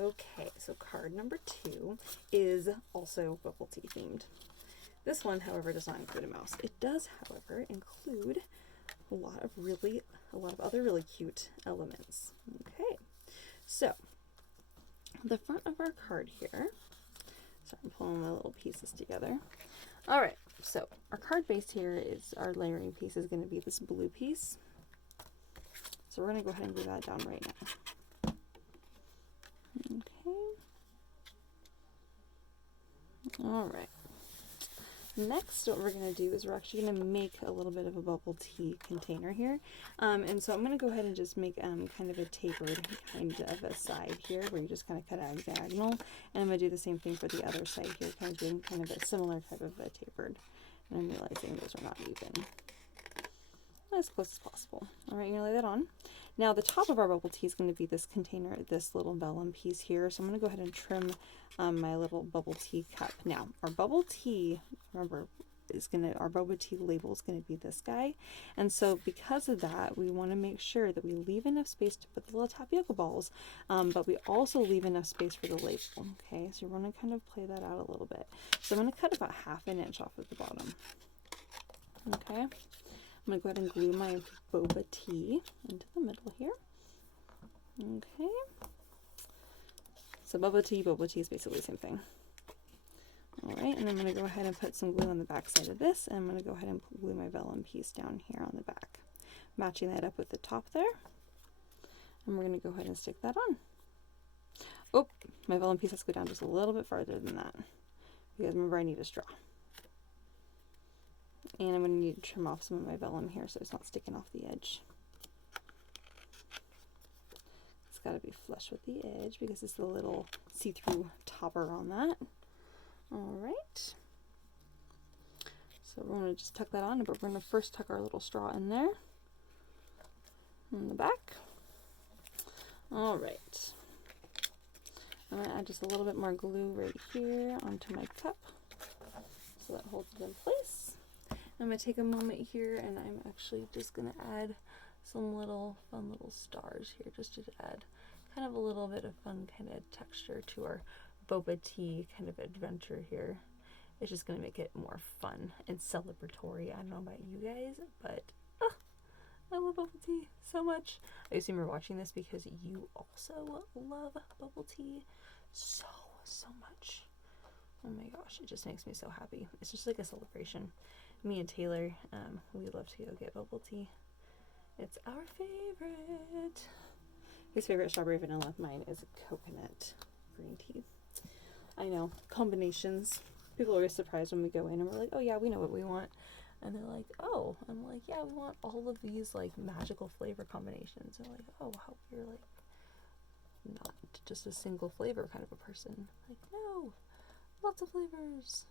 Okay, so card number 2 is also bubble tea themed. This one, however, does not include a mouse. It does, however, include a lot of other really cute elements. Okay, so the front of our card here. So I'm pulling my little pieces together. All right, so our card base here is our layering piece is going to be this blue piece. So we're going to go ahead and glue that down right now. Okay. All right. Next, what we're going to do is we're actually going to make a little bit of a bubble tea container here. And so I'm going to go ahead and just make kind of a tapered kind of a side here where you just kind of cut out a diagonal. And I'm going to do the same thing for the other side here, kind of doing kind of a similar type of a tapered. And I'm realizing those are not even. As close as possible. All right, you're going to lay that on. Now the top of our bubble tea is going to be this container, this little vellum piece here. So I'm going to go ahead and trim my little bubble tea cup. Now our bubble tea, remember, our boba tea label is going to be this guy. And so because of that, we want to make sure that we leave enough space to put the little tapioca balls, but we also leave enough space for the label. Okay, so we're going to kind of play that out a little bit. So I'm going to cut about 1/2 inch off of the bottom. Okay. I'm going to go ahead and glue my boba tea into the middle here. Okay. So boba tea is basically the same thing. Alright, and I'm going to go ahead and put some glue on the back side of this, and I'm going to go ahead and glue my vellum piece down here on the back. Matching that up with the top there. And we're going to go ahead and stick that on. Oh, my vellum piece has to go down just a little bit farther than that. Because remember, I need a straw. And I'm going to need to trim off some of my vellum here so it's not sticking off the edge. It's got to be flush with the edge because it's the little see-through topper on that. Alright. So we're going to just tuck that on, but we're going to first tuck our little straw in there. In the back. Alright. I'm going to add just a little bit more glue right here onto my cup so that holds it in place. I'm going to take a moment here and I'm actually just going to add some fun little stars here just to add kind of a little bit of fun kind of texture to our boba tea kind of adventure here. It's just going to make it more fun and celebratory. I don't know about you guys, but I love bubble tea so much. I assume you're watching this because you also love bubble tea so much. Oh my gosh, it just makes me so happy. It's just like a celebration. Me and Taylor, we love to go get bubble tea. It's our favorite. His favorite strawberry vanilla. Mine is coconut green tea. I know, combinations. People are always surprised when we go in and we're like, oh yeah, we know what we want. And they're like, oh. I'm like, yeah, we want all of these like magical flavor combinations. They're like, oh, how you're like not just a single flavor kind of a person. Like, no, lots of flavors.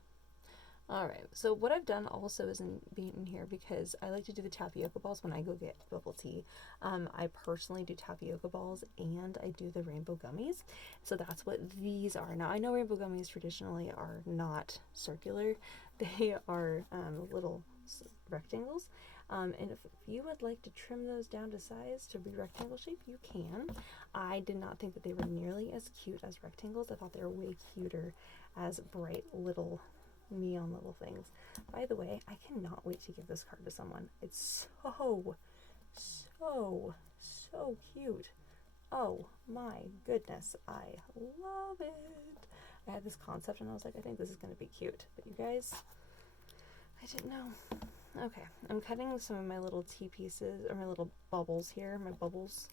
Alright, so what I've done also is being in here because I like to do the tapioca balls when I go get bubble tea. I personally do tapioca balls and I do the rainbow gummies. So that's what these are. Now I know rainbow gummies traditionally are not circular. They are little rectangles. And if you would like to trim those down to size to be rectangle shape, you can. I did not think that they were nearly as cute as rectangles. I thought they were way cuter as bright little neon little things. By the way, I cannot wait to give this card to someone. It's so cute. Oh my goodness, I love it. I had this concept and I was like, I think this is going to be cute. But you guys, I didn't know. Okay, I'm cutting some of my little tea pieces, or my little bubbles here, my bubbles,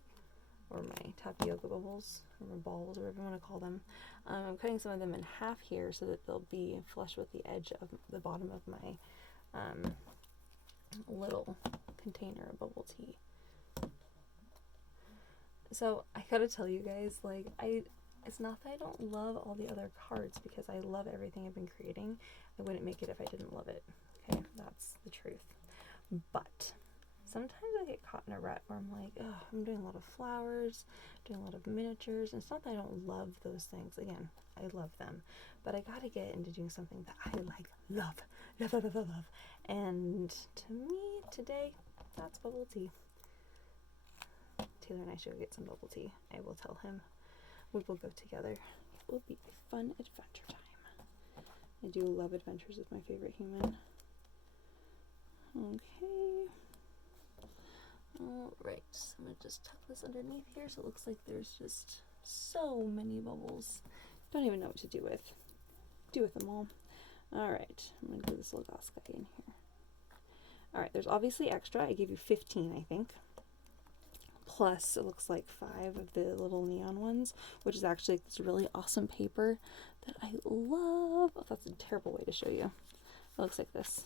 or my tapioca bubbles, or my balls, or whatever you want to call them. I'm cutting some of them in half here so that they'll be flush with the edge of the bottom of my little container of bubble tea. So I gotta tell you guys, like, it's not that I don't love all the other cards, because I love everything I've been creating. I wouldn't make it if I didn't love it. Okay, that's the truth. But sometimes I get caught in a rut where I'm like, oh, I'm doing a lot of flowers, doing a lot of miniatures, and it's not that I don't love those things. Again, I love them, but I gotta get into doing something that I like, love. And to me, today, that's bubble tea. Taylor and I should go get some bubble tea. I will tell him we will go together. It will be a fun adventure time. I do love adventures with my favorite human. Okay. Alright, so I'm going to just tuck this underneath here so it looks like there's just so many bubbles. Don't even know what to do with. Do with them all. Alright, I'm going to do this little gloss guy in here. Alright, there's obviously extra. I gave you 15, I think. Plus, it looks like 5 of the little neon ones, which is actually this really awesome paper that I love. Oh, that's a terrible way to show you. It looks like this.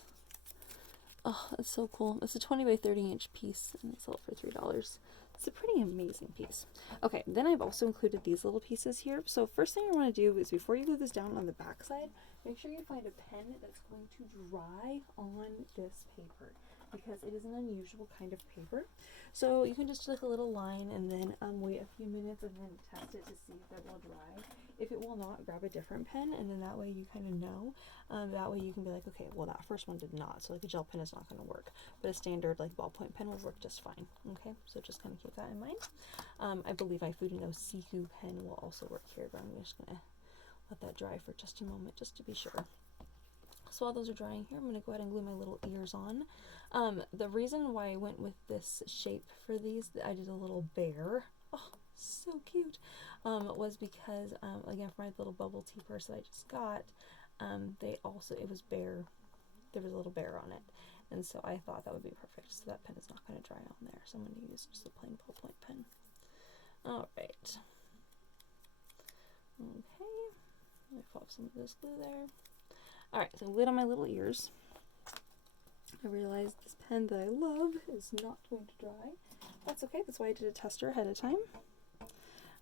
Oh, that's so cool. It's a 20 by 30 inch piece and they sell it for $3. It's a pretty amazing piece. Okay, then I've also included these little pieces here. So first thing I want to do is before you glue this down on the back side, make sure you find a pen that's going to dry on this paper because it is an unusual kind of paper. So you can just like a little line and then wait a few minutes and then test it to see if it will dry. If it will not, grab a different pen and then that way you kind of know. That way you can be like, okay, well that first one did not, so like a gel pen is not going to work, but a standard like ballpoint pen will work just fine. Okay, so just kind of keep that in mind. I believe my Fudino Siku pen will also work here, but I'm just going to let that dry for just a moment just to be sure. So while those are drying here, I'm going to go ahead and glue my little ears on. The reason why I went with this shape for these, I did a little bear. Oh, so cute. Was because, again, for my little bubble tea purse that I just got, it was bare. There was a little bear on it. And so I thought that would be perfect. So that pen is not going to dry on there. So I'm going to use just a plain ballpoint pen. All right. Okay. Let me pop some of this glue there. Alright, so glue it on my little ears. I realized this pen that I love is not going to dry. That's okay, that's why I did a tester ahead of time.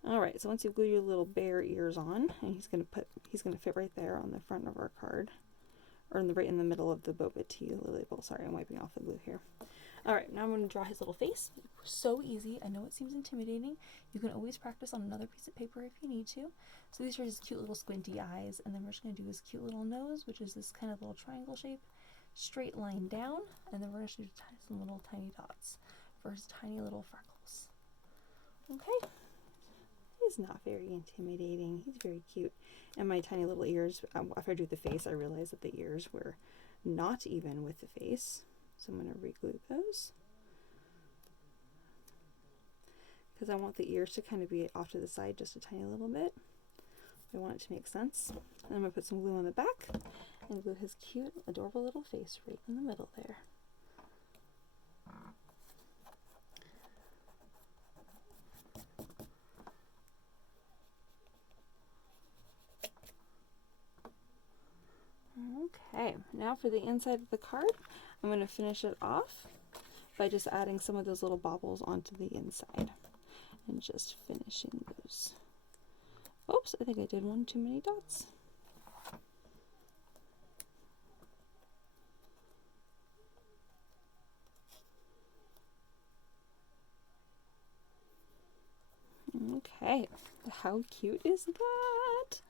Alright, so once you glue your little bear ears on, and he's gonna fit right there on the front of our card. Or right in the middle of the Boba tea label. Sorry, I'm wiping off the glue here. Alright, now I'm going to draw his little face. So easy. I know it seems intimidating. You can always practice on another piece of paper if you need to. So these are his cute little squinty eyes, and then we're just going to do his cute little nose, which is this kind of little triangle shape, straight line down, and then we're going to do some little tiny dots for his tiny little freckles. Okay. He's not very intimidating. He's very cute. And my tiny little ears, after I drew the face, I realized that the ears were not even with the face. So I'm going to re-glue those. Because I want the ears to kind of be off to the side just a tiny little bit. I want it to make sense. And I'm going to put some glue on the back and glue his cute, adorable little face right in the middle there. Okay, now for the inside of the card, I'm going to finish it off by just adding some of those little baubles onto the inside and just finishing those. Oops, I think I did one too many dots. Okay, how cute is that?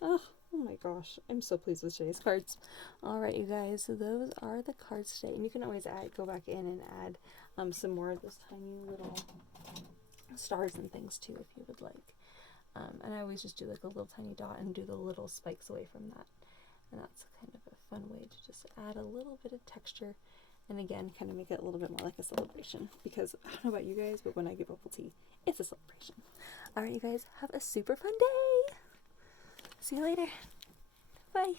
Oh my gosh, I'm so pleased with today's cards. Alright, you guys, so those are the cards today. And you can always go back in and add some more of those tiny little stars and things too if you would like. And I always just do like a little tiny dot and do the little spikes away from that. And that's kind of a fun way to just add a little bit of texture. And again, kind of make it a little bit more like a celebration. Because I don't know about you guys, but when I get bubble tea, it's a celebration. Alright, you guys, have a super fun day! See you later. Bye.